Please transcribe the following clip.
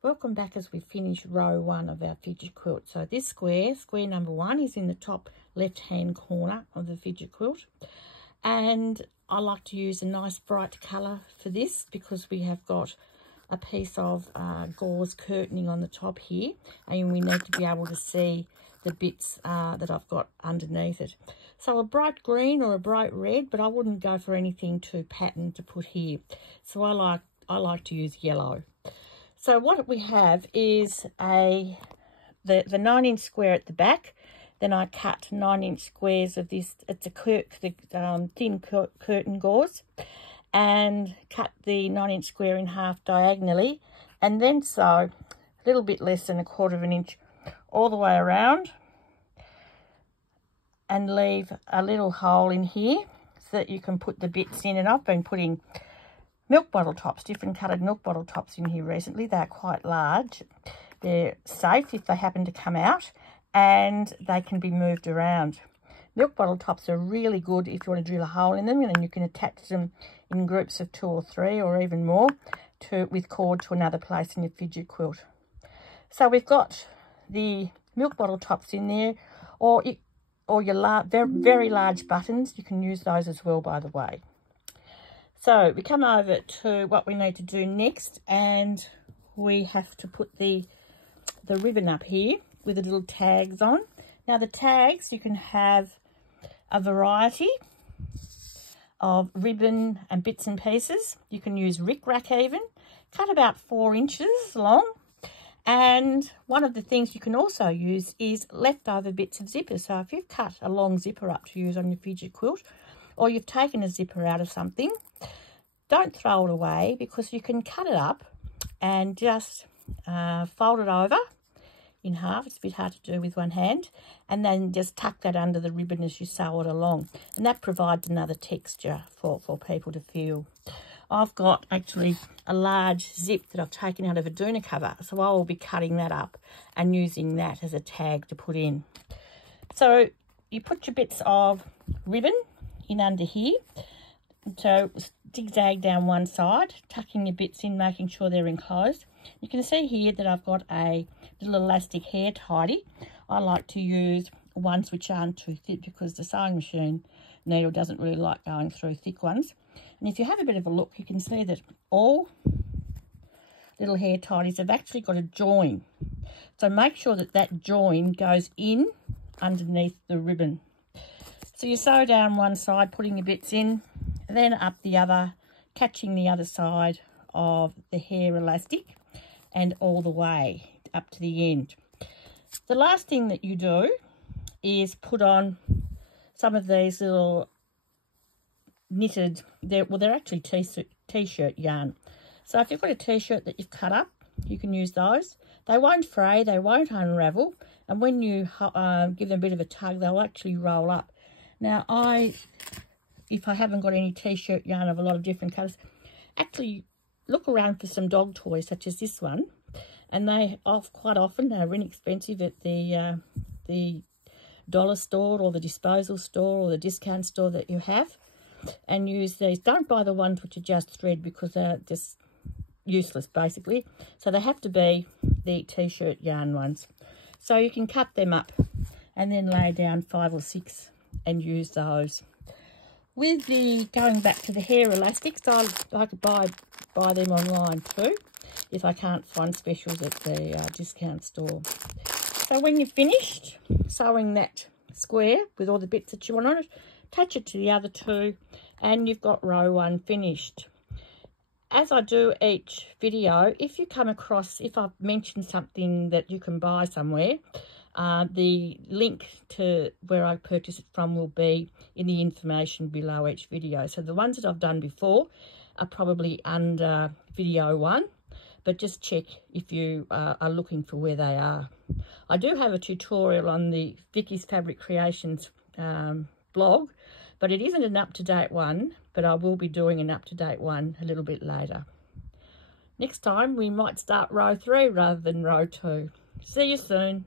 Welcome back as we finish row 1 of our fidget quilt. So this square number 1, is in the top left hand corner of the fidget quilt, and I like to use a nice bright colour for this because we have got a piece of gauze curtaining on the top here, and we need to be able to see the bits that I've got underneath it. So a bright green or a bright red, but I wouldn't go for anything too patterned to put here. So I like to use yellow. So what we have is the 9-inch square at the back. Then I cut 9-inch squares of this. It's a thin curtain gauze, and cut the 9-inch square in half diagonally, and then sew a little bit less than 1/4 of an inch all the way around, and leave a little hole in here so that you can put the bits in. And I've been putting milk bottle tops, different coloured milk bottle tops in here recently. They're quite large. They're safe if they happen to come out, and they can be moved around. Milk bottle tops are really good if you want to drill a hole in them, and you can attach them in groups of 2 or 3 or even more with cord to another place in your fidget quilt. So we've got the milk bottle tops in there, or your very large buttons. You can use those as well, by the way. So we come over to what we need to do next, and we have to put the ribbon up here with the little tags on. Now the tags, you can have a variety of ribbon and bits and pieces. You can use rick-rack even, cut about 4 inches long. And one of the things you can also use is leftover bits of zipper. So if you've cut a long zipper up to use on your fidget quilt, or you've taken a zipper out of something, don't throw it away, because you can cut it up and just fold it over in half. It's a bit hard to do with one hand, and then just tuck that under the ribbon as you sew it along, and that provides another texture for people to feel. I've got actually a large zip that I've taken out of a doona cover, so I will be cutting that up and using that as a tag to put in. So you put your bits of ribbon in under here, so zigzag down one side, tucking your bits in, making sure they're enclosed. You can see here that I've got a little elastic hair tidy. I like to use ones which aren't too thick, because the sewing machine needle doesn't really like going through thick ones. And if you have a bit of a look, you can see that all little hair tidies have actually got a join. So make sure that that join goes in underneath the ribbon. So you sew down one side, putting your bits in, and then up the other, catching the other side of the hair elastic, and all the way up to the end. The last thing that you do is put on some of these little knitted, they're actually t-shirt yarn. So if you've got a t-shirt that you've cut up, you can use those. They won't fray, they won't unravel, and when you give them a bit of a tug, they'll actually roll up. Now if I haven't got any t-shirt yarn of a lot of different colours, actually look around for some dog toys such as this one, and they quite often are inexpensive at the dollar store or the disposal store or the discount store that you have, and use these. Don't buy the ones which are just thread, because they're just useless basically. So they have to be the t-shirt yarn ones. So you can cut them up and then lay down 5 or 6 and use those. With the going back to the hair elastics, I like to buy them online too, if I can't find specials at the discount store. So when you've finished sewing that square with all the bits that you want on it, attach it to the other 2, and you've got row 1 finished. As I do each video, if you come across, if I've mentioned something that you can buy somewhere, the link to where I purchased it from will be in the information below each video. So the ones that I've done before are probably under video 1, but just check if you are looking for where they are. I do have a tutorial on the Vicki's Fabric Creations blog, but it isn't an up-to-date one, but I will be doing an up-to-date one a little bit later. Next time we might start row 3 rather than row 2. See you soon.